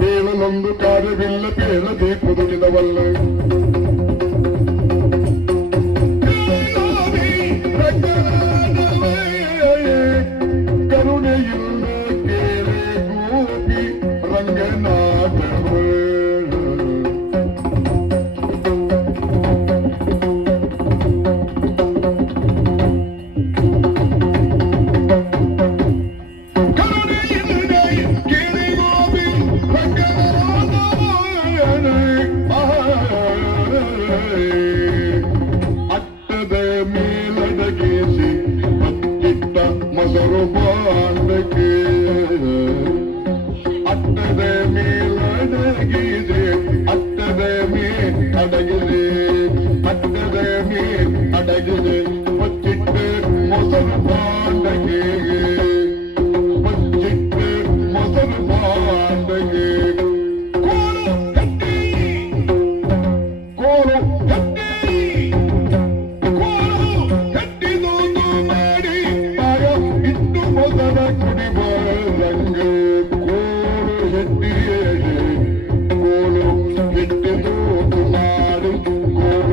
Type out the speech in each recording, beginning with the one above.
వేళ నందు కాదు వెళ్ళ పేల దీపుదుటిన వల్ల.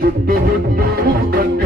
যুদ্ধ যুদ্ধ